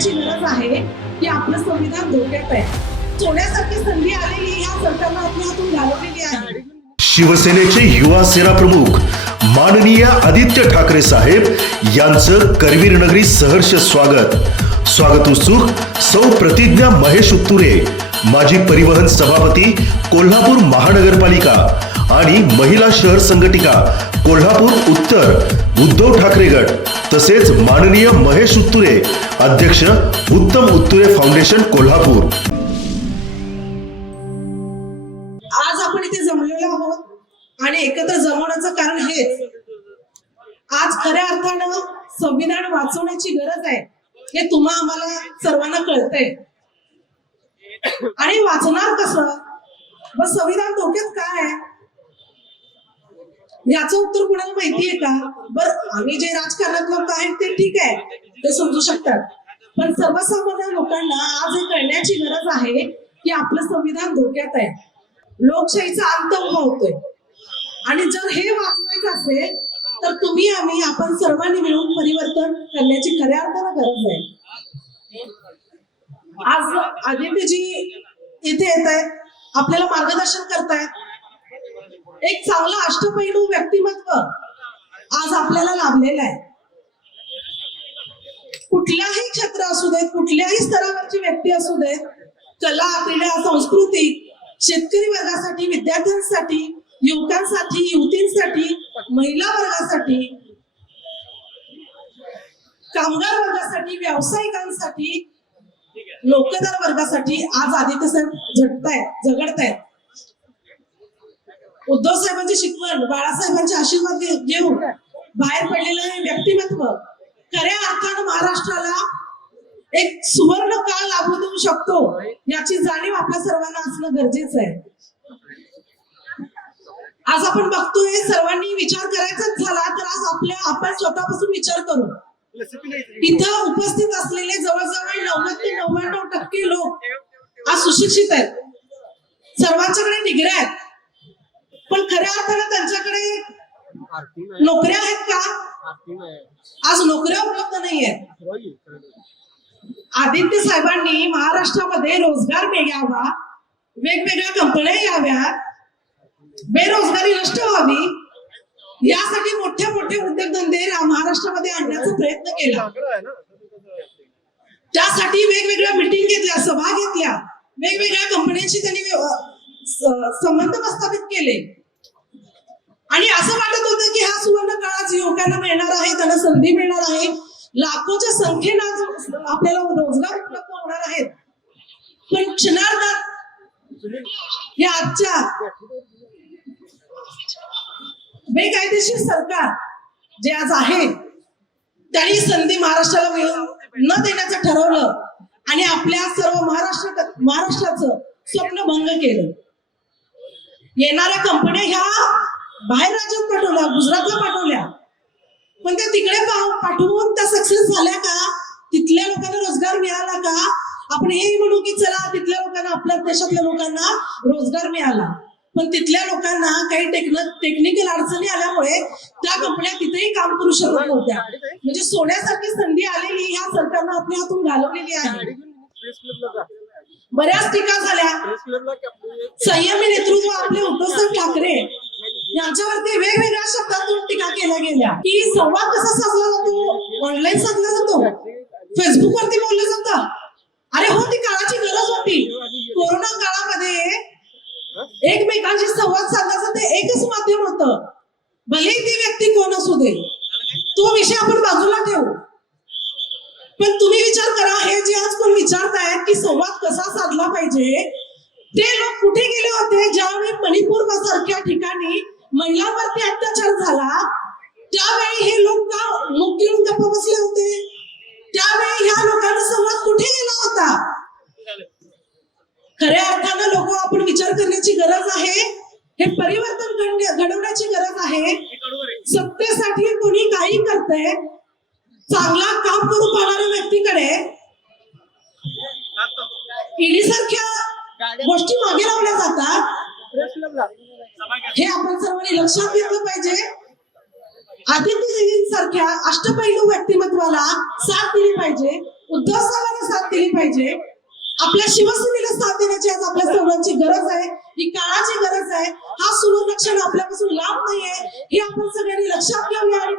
करण्याची गरज आहे की आपलं संविधान धोक्यात आहे. सोन्यासारखी संधी आलेली ह्या सरकारला आपल्या घालवलेली आहे. शिवसेनेचे युवा सेना प्रमुख माननीय आदित्य ठाकरे साहेब यांचं करवीर नगरी सहर्ष स्वागत. स्वागत उत्सुक सौ प्रतिज्ञा महेश उत्तुरे माजी परिवहन सभापती कोल्हापूर महानगरपालिका आणि महिला शहर संघटिका कोल्हापूर उत्तर उद्धव ठाकरे गट तसेच माननीय महेश उत्तुरे अध्यक्ष उत्तम उत्तुरे फाउंडेशन कोल्हापूर. आज आपण इथे जमलेलो आहोत आणि एकत्र जमवण्याचं कारण हेच. आज खऱ्या अर्थानं संविधान वाचवण्याची गरज आहे हे तुम्हा आम्हाला सर्वांना कळतंय. आणि वाचणार कसं? मग संविधान धोक्यात काय आहे? याचं उत्तर कुणाला माहितीये का? बरं आम्ही जे राजकारणात लोक आहेत ते ठीक आहे. ते समजू शकतात. पण सर्वसामान्य लोकांना आज हे कळण्याची गरज आहे की आपलं संविधान धोक्यात आहे. लोकशाहीचा अंत उभा होतोय. आणि जर हे वाचवायचं असेल तर तुम्ही आम्ही आपण सर्वांनी मिळून परिवर्तन करण्याची खऱ्या अर्थानं गरज आहे. आज आदित्यजी इथे येत आहेत आपल्याला मार्गदर्शन करतायत. एक चांगलं अष्टपैलू व्यक्तिमत्व आज आपल्याला लाभलेलं आहे. कुठल्याही क्षेत्र असू देत कुठल्याही स्तरावरची व्यक्ती असू देत कला क्रीडा संस्कृती शेतकरी वर्गासाठी विद्यार्थ्यांसाठी युवकांसाठी युवतींसाठी महिला वर्गासाठी कामगार वर्गासाठी व्यावसायिकांसाठी नोकरदार वर्गासाठी आज आदित्य साहेब झटतायत झगडतायत. उद्धव साहेबांची शिकवण बाळासाहेबांचे आशीर्वाद घेऊन बाहेर पडलेलं हे व्यक्तिमत्व खऱ्या अर्थानं महाराष्ट्राला एक सुवर्ण काळ लाभू देऊ शकतो याची जाणीव आपल्या सर्वांना असणं गरजेचं आहे. आज आपण बघतोय सर्वांनी विचार करायचाच झाला तर आज आपल्या आपण स्वतःपासून विचार करू. इथं उपस्थित असलेले जवळजवळ नव्वद ते नव्याण्णव टक्के लोक आज सुशिक्षित आहेत. सर्वांच्याकडे डिग्र्या आहेत. पण खऱ्या अर्थानं त्यांच्याकडे नोकऱ्या आहेत का? आज नोकऱ्या उपलब्ध नाही आहेत आदित्य साहेबांनी महाराष्ट्रामध्ये रोजगार यावा वेगवेगळ्या कंपन्या याव्यात बेरोजगारी नष्ट व्हावी यासाठी मोठे मोठे उद्योगधंदे महाराष्ट्रामध्ये आणण्याचा प्रयत्न केला. त्यासाठी वेगवेगळ्या मिटिंग घेतल्या सभा घेतल्या वेगवेगळ्या कंपन्यांशी त्यांनी संबंध प्रस्थापित केले. आणि असं वाटत होतं की हा सुवर्ण काळात युवकांना मिळणार आहे त्यांना संधी मिळणार आहे. लाखोच्या संख्येनं आज आपल्याला रोजगार उपलब्ध होणार आहेत. पण क्षणार्धात या आजच्या बेकायदेशीर सरकार जे आज आहे त्यांनी संधी महाराष्ट्राला मिळून न देण्याचं ठरवलं आणि आपल्या सर्व महाराष्ट्र महाराष्ट्राचं स्वप्न भंग केलं. येणाऱ्या कंपन्या ह्या बाहेर राज्यात पाठवल्या गुजरातला पाठवल्या. पण त्या तिकडे पाठवून त्या सक्सेस झाल्या का? तिथल्या लोकांना रोजगार मिळाला का? आपण हे म्हणू की चला तिथल्या लोकांना आपल्या देशातल्या लोकांना रोजगार मिळाला. पण तिथल्या लोकांना काही टेक्न टेक्निकल अडचणी आल्यामुळे त्या कंपन्या तिथेही काम करू शकत नव्हत्या. म्हणजे सोन्यासारखी संधी आलेली ह्या सरकारनं आपल्या हातून घालवलेली आहे. बऱ्याच टीका झाल्या. संयमी नेतृत्व आपले उद्धवसाहेब ठाकरे यांच्यावरती वेगवेगळ्या शब्दातून टीका केल्या गेल्या. की संवाद कसा साधला जातो? ऑनलाईन साधला जातो? फेसबुक वरती बोललं जातं? अरे हो ती काळाची गरज होती. कोरोना काळामध्ये एकमेकांशी संवाद साधण्याचं ते एकच माध्यम होतं. भले ती व्यक्ती कोण असू दे तो विषय आपण बाजूला ठेवू. पण तुम्ही विचार करा हे जे आज कोण विचारतायत की संवाद कसा साधला पाहिजे ते लोक कुठे गेले होते ज्यावेळी मणिपूर सारख्या ठिकाणी महिलांवरती अत्याचार झाला. त्यावेळी हे लोक का मुख गप्प बसले होते? त्यावेळी ह्या लोकांचा संवाद कुठे गेला होता? खऱ्या अर्थानं लोक आपण विचार करण्याची गरज आहे. हे परिवर्तन घडवण्याची गरज आहे. सत्तेसाठी कोणी काही करतय चांगला काम करू पाहणाऱ्या व्यक्तीकडे ईडी सारख्या गोष्टी मागे लावल्या जातात. हे आपण सर्वांनी लक्षात घेतलं पाहिजे. आदित्य सारख्या अष्टपैलू व्यक्तिमत्वाला साथ दिली पाहिजे. उद्धव साहेबांनी पाहिजे. आपल्या शिवसेनेला साथ देण्याची आज आपल्या सर्वांची गरज आहे. ही काळाची गरज आहे. हा सुरक्षण आपल्यापासून लांब नाहीये. हे आपण सगळ्यांनी लक्षात घेऊया आणि